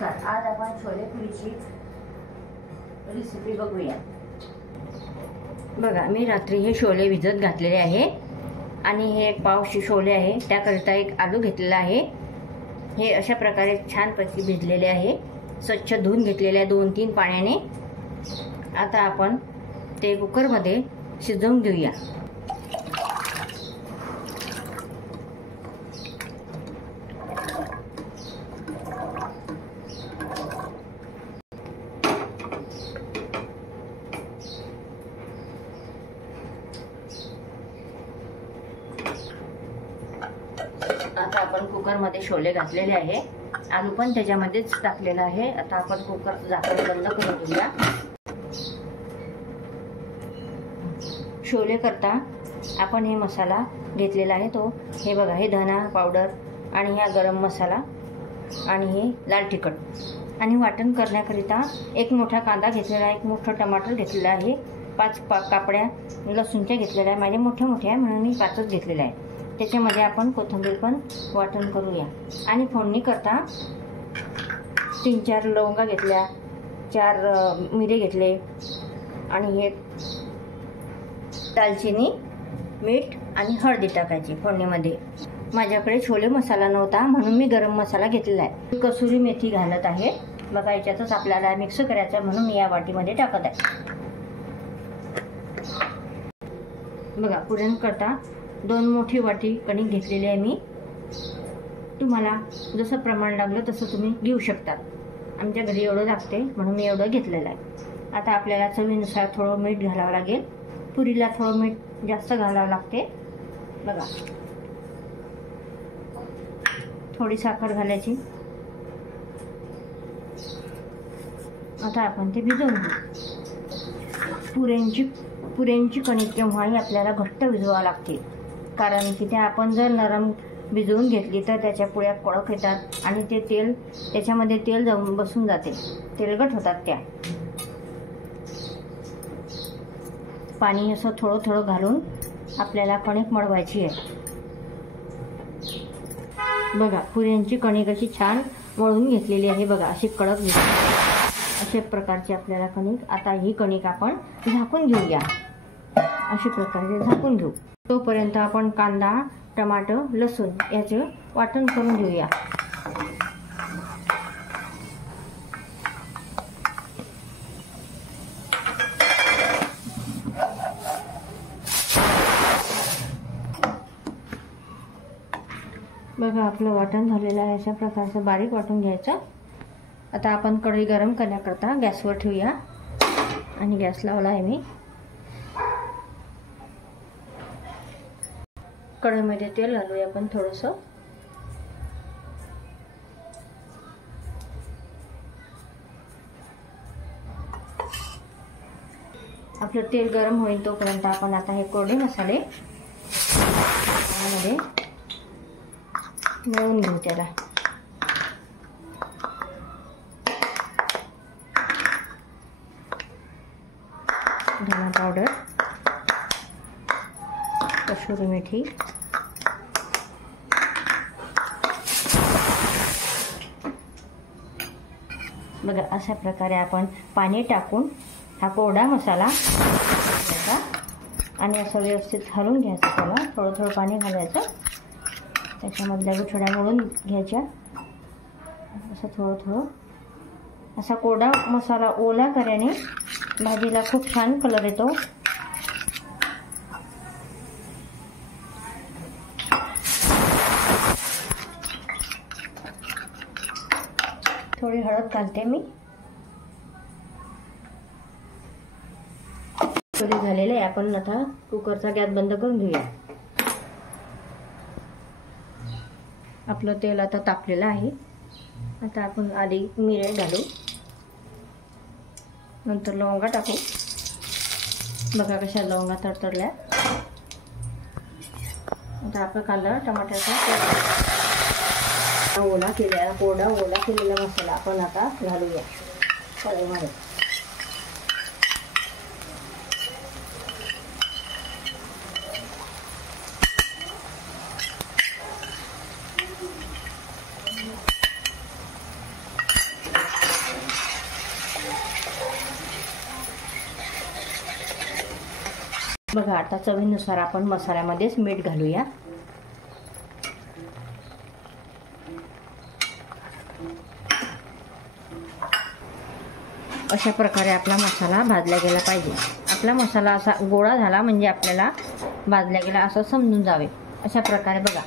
नमस्कार. आज आपण छोले पुरीची रेसिपी बघूया. बघा, मी रात्री हे छोले भिजत घातलेले आहे आणि हे पावशे छोले आहे. त्याकरिता एक आलू घेतलेला आहे. हे अशा प्रकारे छानपैकी भिजलेले आहे. स्वच्छ धुवून घेतलेले आहे 2-3 पाण्याने. आता आपण ते कुकरमध्ये शिजवून घेऊया. आता आपण कुकरमध्ये छोले घातलेले आहे. आलू पण त्याच्यामध्येच टाकलेला आहे. आता आपण कुकरचं झाकण बंद करून घेऊया. छोले करता आपण हे मसाला घेतलेला आहे. तो हे बघा, हे धना पावडर आणि हा गरम मसाला आणि हे लाल तिखट. आणि वाटण करण्याकरिता एक मोठा कांदा घेतलेला आहे, एक मोठं टमाटर घेतलेला आहे, 5 कापड्या लसूणच्या घेतलेल्या आहे. माझ्या मोठ्या मोठ्या आहे म्हणून मी 5च घेतलेल्या आहे. त्याच्यामध्ये आपण कोथिंबीर पण वाटण करूया. आणि फोडणी करता 3-4 लवंगा घेतल्या, 4 मिरे घेतले आणि हे दालचिनी, मीठ आणि हळदी टाकायची फोडणीमध्ये. माझ्याकडे छोले मसाला नव्हता म्हणून मी गरम मसाला घेतलेला आहे. कसुरी मेथी घालत आहे. बघा, याच्यातच आपल्याला मिक्स करायचं म्हणून मी या वाटीमध्ये टाकत आहे. बघा, पुरण करता 2 मोठी वाटी कणिक घेतलेली आहे मी. तुम्हाला जसं प्रमाण लागलं तसं तुम्ही घेऊ शकता. आमच्या घरी एवढं लागते म्हणून मी एवढं घेतलेलं आहे. आता आपल्याला चवीनुसार थोडं मीठ घालावं लागेल. पुरीला थोडं मीठ जास्त घालावं लागते. बघा, थोडी साखर घालायची. आता आपण ते भिजवून घेऊ. पुऱ्यांची कणिक केव्हाही आपल्याला घट्ट भिजवावं लागते, कारण की त्या आपण जर नरम भिजवून घेतली तर त्याच्या पुऱ्या कडक येतात आणि ते तेल त्याच्यामध्ये तेल जाऊन बसून जाते, तेलकट होतात त्या. पाणी असं थोडं थोडं घालून आपल्याला कणिक मळवायची आहे. बघा, पुऱ्यांची कणिक अशी छान मळून घेतलेली आहे. बघा, अशी कडक अशा प्रकारची आपल्याला कणिक. आता ही कणिक आपण झाकून घेऊया. अशा प्रकारे झाकून घेऊ. तोपर्यंत आपण कांदा, टमाटर, लसूण याचे वाटण करून घेऊया. बघा, आपलं वाटण झालेलं आहे. अशा प्रकारचं बारीक वाटून घ्यायचं. आता आपण कढई गरम करण्याकरता गॅसवर ठेवूया. आणि गॅस लावला आहे मी. कढईमध्ये तेल घालूया आपण थोडंसं. आपलं तेल गरम होईल तोपर्यंत आपण आता हे कोरडे मसाले यामध्ये मिळवून घेऊ. त्याला धना पावडर, कसुरी मेथी, बघा, अशा प्रकारे आपण पाणी टाकून हा कोरडा मसाला घ्यायचा आणि असं व्यवस्थित घालून घ्यायचं. त्याला थोडं थोडं पाणी घालायचं. त्याच्यामधल्या गुठळ्या मोडून घ्यायच्या. असं थोडं थोडं असा कोरडा मसाला ओला केल्याने भाजीला खूप छान कलर येतो. थोडी हळद घालते मी. थोडी झालेले आहे. आपण आता कुकरचा गॅस बंद करून घेऊया. आपलं तेल आता तापलेलं आहे. आता आपण आधी मिरे घालू, नंतर लवंगा टाकू. बघा कशा लवंगा तडतडल्या. आता आपला कांदा टमाट्याचा ओला केलेला कोरडा ओला केलेला मसाला आपण आता घालूया कढईमध्ये. बघा आता चवीनुसार आपण मसाल्यामध्येच मीठ घालूया. अशा प्रकारे आपला मसाला भाजला गेला पाहिजे. आपला मसाला असा गोळा झाला म्हणजे आपल्याला भाजला गेला असं समजून जावे. अशा प्रकारे बघा.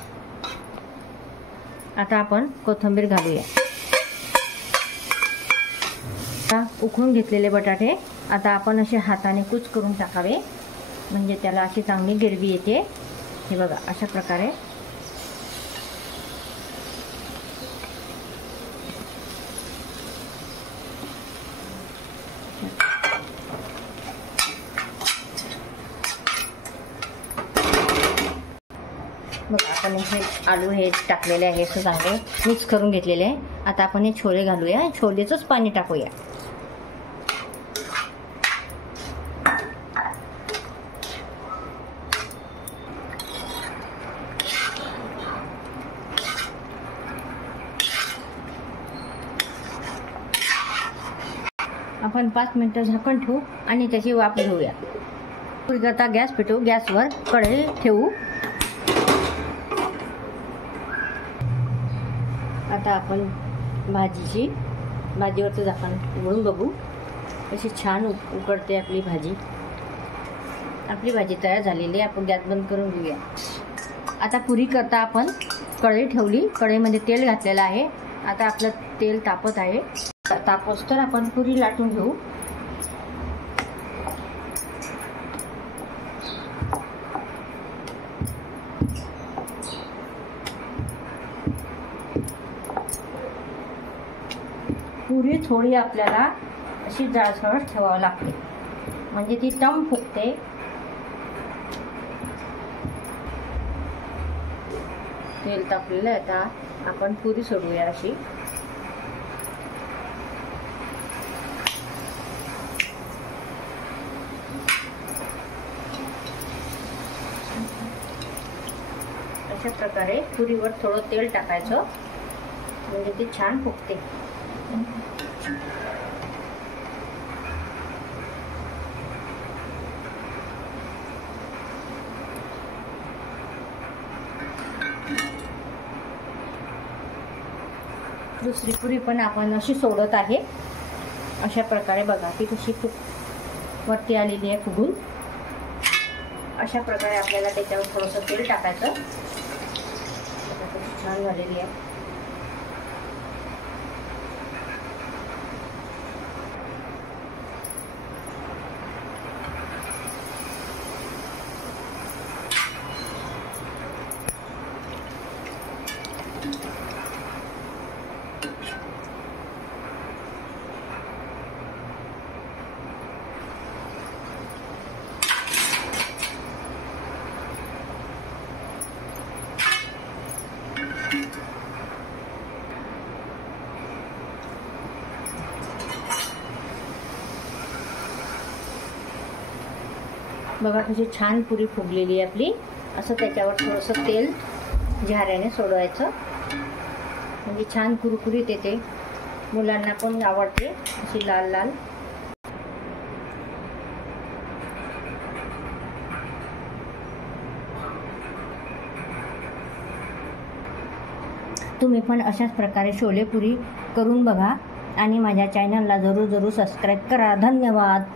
आता आपण कोथिंबीर घालूया. आता उकळून घेतलेले बटाटे आता आपण असे हाताने कूच करून टाकावे म्हणजे त्याला अशी चांगली गिरवी येते. हे बघा अशा प्रकारे. बघा आपण हे आलू हे टाकलेले आहे असं चांगले मिक्स करून घेतलेले आहे. आता आपण हे छोले घालूया. छोलेचंच पाणी टाकूया. आपण 5 मिनिटं झाकण ठेवू आणि त्याची वाफ घेऊया. आता गॅस पेटवू. गॅसवर कढई ठेवू. आता आपण भाजीवरचं झाकण उघडून बघू. अशी छान उकडते आपली भाजी. आपली भाजी तयार झालेली आहे. आपण गॅस बंद करून घेऊया. आता पुरी करता आपण कढई ठेवली. कढईमध्ये तेल घातलेलं आहे. आता आपलं तेल तापत आहे. तापस तर आपण पुरी लाटून घेऊ. पुरी थोडी आपल्याला अशी जाडसर ठेवावी लागते म्हणजे ती टम फुगते. तेल तापलेलं आहे. आता आपण पुरी सोडूया अशी. अशा प्रकारे पुरीवर थोडं तेल टाकायचं म्हणजे ती छान फुगते. दुसरी पुरी पण आपण अशी सोडत आहे. अशा प्रकारे बघा ती कशी वरती आलेली आहे फुगून. अशा प्रकारे आपल्याला त्याच्यावर थोडंसं तेल टाकायचं. छान झालेली आहे. बघा कशी छान पुरी फुगलेली आहे आपली. असं त्याच्यावर थोडंसं तेल झाऱ्याने सोडवायचं म्हणजे छान कुरकुरीत येते. मुलांना पण आवडते अशी लाल लाल. तुम्ही पण अशाच प्रकारे छोले पुरी करून बघा आणि माझ्या चॅनलला जरूर सबस्क्राईब करा. धन्यवाद.